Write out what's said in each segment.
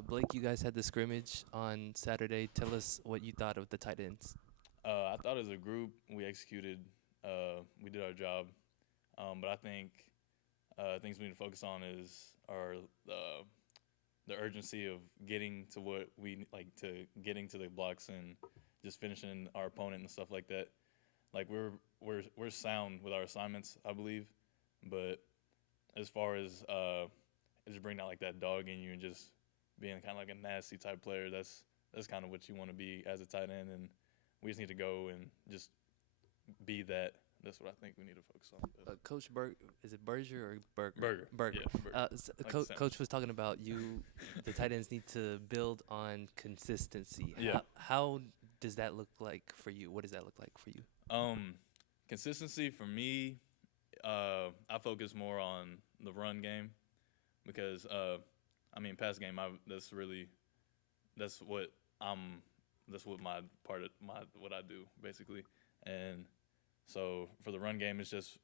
Blake, you guys had the scrimmage on Saturday. Tell us what you thought of the tight ends. I thought as a group we executed, we did our job, but I think things we need to focus on are the urgency of getting to what we like to getting to the blocks and just finishing our opponent and stuff like that. Like we're sound with our assignments, I believe, but as far as just bringing out like that dog in you and just being kind of like a nasty type player, that's kind of what you want to be as a tight end, and we just need to go and just be that. That's what I think we need to focus on. Coach is it Berger or Burger? Burger. Burger. Yeah, burger. Like Coach was talking about the tight ends need to build on consistency. Yeah. How does that look like for you? What does that look like for you? Consistency for me, I focus more on the run game because pass game. That's what I'm. That's what my part of what I do basically, and so for the run game, it's just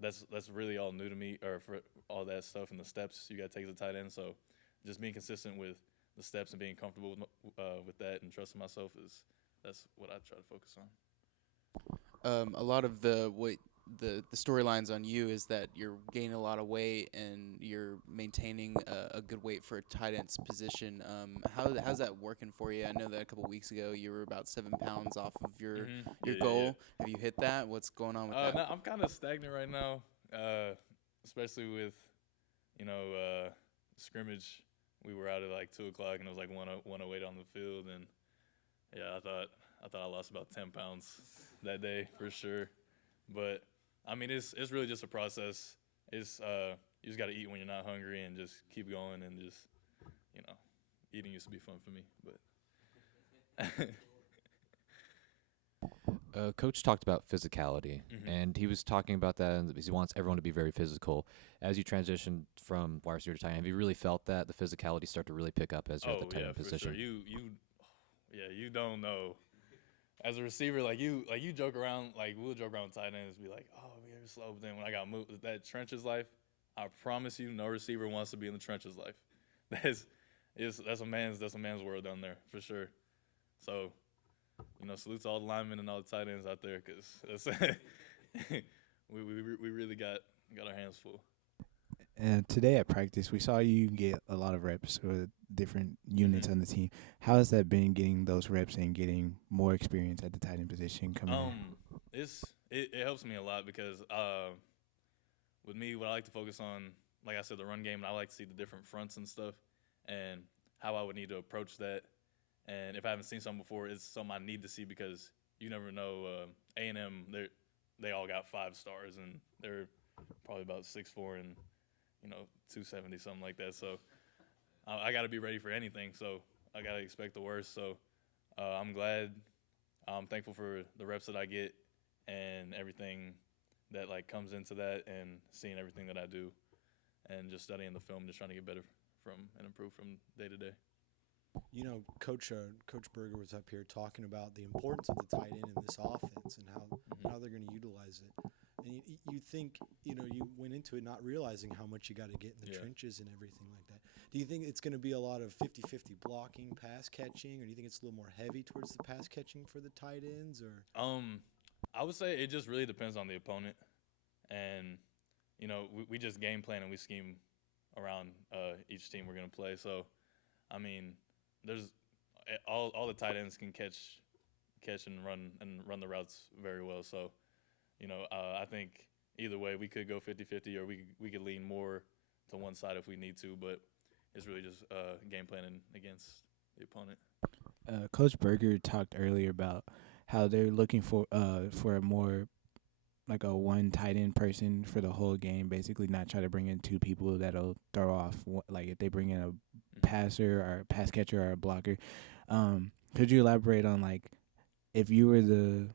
that's really all new to me, or for all that stuff and the steps you got to take as a tight end. So just being consistent with the steps and being comfortable with that and trusting myself that's what I try to focus on. A lot of the storylines on you is that you're gaining a lot of weight and you're maintaining a good weight for a tight end's position. How's that working for you? I know that a couple weeks ago you were about 7 pounds off of your goal. Yeah. Have you hit that? What's going on with that? No, I'm kind of stagnant right now, especially with scrimmage. We were out at like 2 o'clock and it was like 1:08 on the field, and yeah, I thought I lost about 10 pounds that day for sure, but I mean, it's really just a process. It's you just got to eat when you're not hungry and just keep going and just eating used to be fun for me. But Coach talked about physicality, and he was talking about that, and he wants everyone to be very physical. As you transition from wide receiver to tight end, have you really felt that the physicality start to really pick up as you're at the tight end position? For sure. You don't know. As a receiver, you joke around, we'll joke around with tight ends, be like, oh, we're slow. But then when I got moved, that trenches life, I promise you, no receiver wants to be in the trenches life. That's a man's world down there for sure. So, salute to all the linemen and all the tight ends out there, because we really got our hands full. And today at practice, we saw you get a lot of reps with different units on the team. How has that been, getting those reps and getting more experience at the tight end position coming in? It helps me a lot because with me, what I like to focus on, like I said, the run game, and I like to see the different fronts and stuff and how I would need to approach that. And if I haven't seen something before, it's something I need to see because you never know. A&M, they all got 5 stars, and they're probably about 6'4" and 270, something like that. So I got to be ready for anything. So I got to expect the worst. So I'm glad. I'm thankful for the reps that I get and everything that comes into that, and seeing everything that I do, and just studying the film, just trying to get better and improve from day to day. Coach Berger was up here talking about the importance of the tight end in this offense and how they're going to utilize it. And you think, you went into it not realizing how much you got to get in the trenches and everything like that. Do you think it's going to be a lot of 50-50 blocking, pass catching, or do you think it's a little more heavy towards the pass catching for the tight ends? Or I would say it just really depends on the opponent. And, we just game plan and we scheme around each team we're going to play. So, I mean, there's all the tight ends can catch and run the routes very well. So, I think either way we could go 50-50, or we could lean more to one side if we need to, but it's really just game planning against the opponent. Coach Berger talked earlier about how they're looking for a more like a one tight end person for the whole game, basically not try to bring in 2 people that'll throw off. Like if they bring in a passer or a pass catcher or a blocker. Could you elaborate on if you were the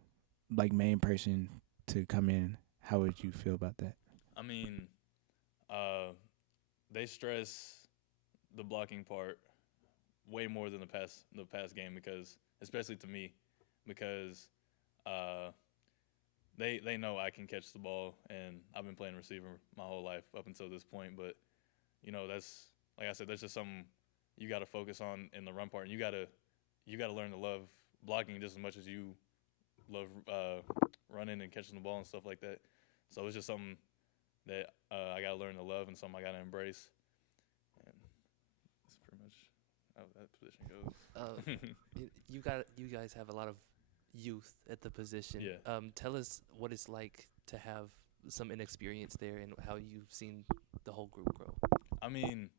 main person to come in, how would you feel about that? I mean, they stress the blocking part way more than the pass game, because especially to me, because they know I can catch the ball, and I've been playing receiver my whole life up until this point. But that's, like I said, that's just something you got to focus on in the run part, and you got to learn to love blocking just as much as you love running and catching the ball and stuff like that. So it's just something that I got to learn to love and something I got to embrace. And that's pretty much how that position goes. You guys have a lot of youth at the position. Yeah. Tell us what it's like to have some inexperience there and how you've seen the whole group grow. I mean,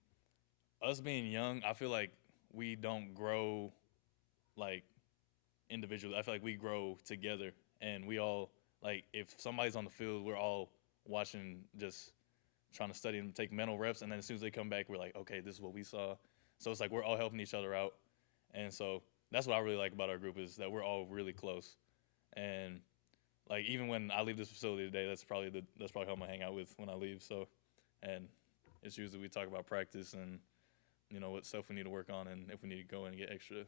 us being young, I feel like we don't grow like individually. I feel like we grow together, and we all like if somebody's on the field, we're all watching, just trying to study and take mental reps, and then as soon as they come back, we're like, okay, this is what we saw. So it's like we're all helping each other out, and so that's what I really like about our group is that we're all really close, and like even when I leave this facility today, that's probably who I'm gonna hang out with when I leave. So, and it's usually we talk about practice and what stuff we need to work on, and if we need to go in and get extra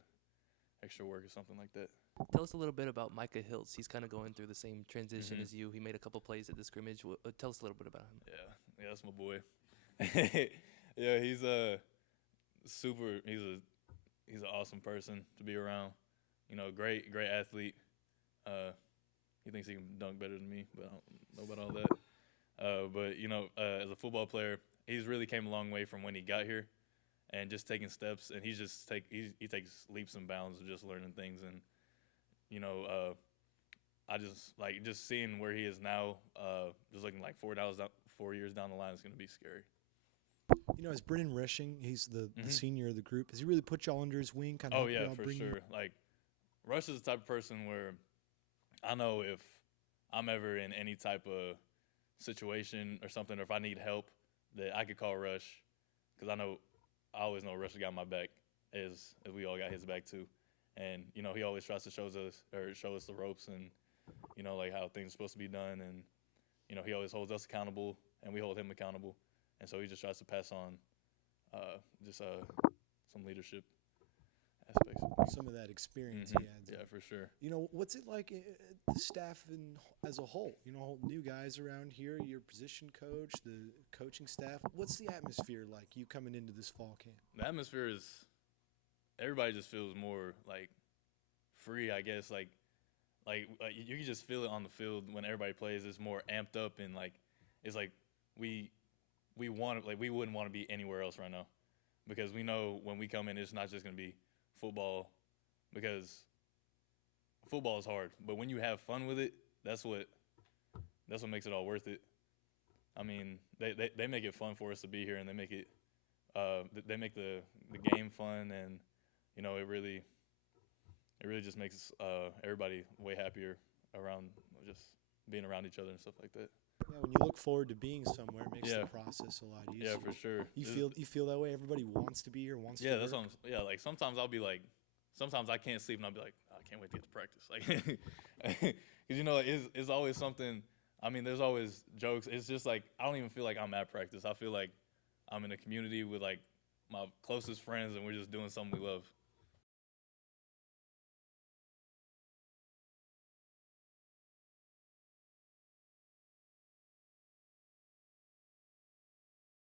work or something like that. Tell us a little bit about Micah Hiltz. He's kind of going through the same transition Mhm. as you. He made a couple plays at the scrimmage. Tell us a little bit about him. Yeah, that's my boy. Yeah, he's super. He's an awesome person to be around. Great athlete. He thinks he can dunk better than me, but I don't know about all that. But as a football player, he's really came a long way from when he got here, and just taking steps. And he takes leaps and bounds of just learning things. And I just seeing where he is now. Just looking like 4 years down the line is going to be scary. As Brennan Rushing, he's the senior of the group. Has he really put y'all under his wing? Oh yeah, for sure. Like Rush is the type of person where I know if I'm ever in any type of situation or something, or if I need help, that I could call Rush, because I always know Rush has got my back, as we all got his back too. And he always tries to show us the ropes and like how things are supposed to be done, and he always holds us accountable and we hold him accountable. And so he just tries to pass on some leadership aspects. Some of that experience Mhm. he adds. Yeah, for sure. What's it like the staff as a whole? New guys around here, your position coach, the coaching staff. What's the atmosphere like you coming into this fall camp? The atmosphere is, everybody just feels more like free, I guess. Like you can just feel it on the field when everybody plays. It's more amped up, and it's like we wouldn't want to be anywhere else right now, because we know when we come in, it's not just gonna be football, because football is hard. But when you have fun with it, that's what makes it all worth it. I mean, they make it fun for us to be here, and they make it they make the game fun, and it really just makes everybody way happier around just being around each other and stuff like that. Yeah, when you look forward to being somewhere, it makes the process a lot easier. Yeah, for sure. You feel that way? Everybody wants to be here, wants to work? That's what like sometimes I'll be like, sometimes I can't sleep and I'll be like, I can't wait to get to practice. Like, because it's always something. I mean, there's always jokes. It's just like, I don't even feel like I'm at practice. I feel like I'm in a community with like my closest friends, and we're just doing something we love.